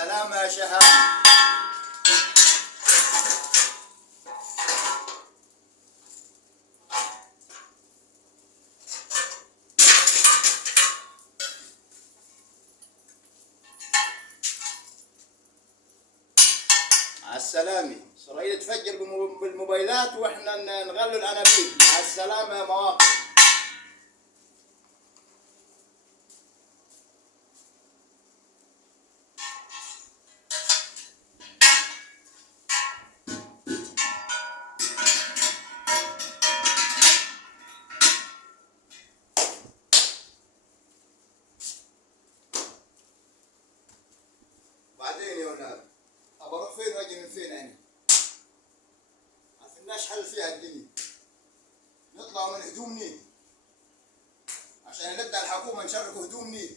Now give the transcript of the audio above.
السلامة يا شهاب. مع السلامة. إسرائيل تفجر بالموبايلات وإحنا نغلوا الأنابيب. مع السلامة يا مواقف. بعدين يا ولاد أبى أروح فين وأجي من فين أنا؟ ما فيناش حل فيها الدنيا. نطلع من هدومني عشان نبدأ الحكومة نشركوا هدومني.